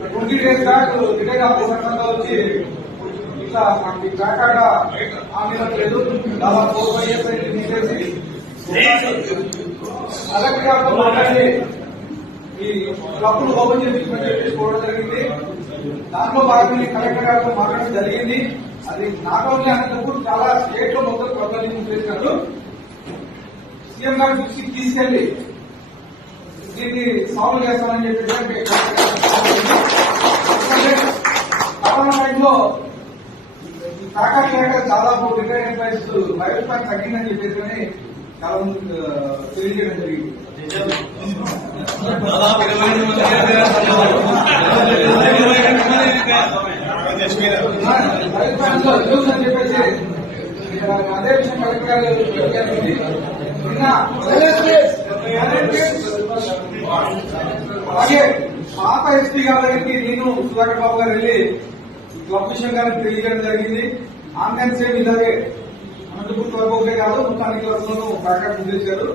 20 days back retire officer వచ్చి ఇట్లా మనకి ప్లాకార్డ్ ఆమెలేదు దాదాపు 4-5 years అయితే తీసేసి కలెక్టర్ గారితో మాట్లాడి ఈ క్లబ్లు ఓపెన్ చేయించమని చెప్పేసుకోవడం జరిగింది. దాంట్లో భాగంగా కలెక్టర్ గారితో మాట్లాడడం జరిగింది. అది నాట్ ఓన్లీ అనంతపూర్, చాలా స్టేట్ లో మొత్తం క్లబ్లని చేశారు. సీఎం గారి దృష్టికి తీసుకెళ్లి దీన్ని సాల్వ్ చేస్తామని చెప్పి కరోనా టైంలో ప్యాకెట్ లేక దాదాపు రిటైర్డ్ ఎంప్లాయీస్ లైఫ్ స్పాన్ తగ్గిందని చెప్పేసి చాలా మంది తెలియజేయడం జరిగింది. దాదాపు 25 మంది అని చెప్పేసి అదే విషయం కలెక్టర్ గారు అలాగే పాత ఎస్పీ గారి దగ్గరికి నేను సుధాకర్ బాబు గారు వెళ్లి క్లబ్ విషయం గారికి తెలియజేయడం జరిగింది. ఆన్లైన్ సేమ్ ఇలాగే అనంతపూర్ క్లబ్ ఒకటే కాదు, మొత్తానికి క్లబ్ లోనూ ప్యాకెట్ చేశారు.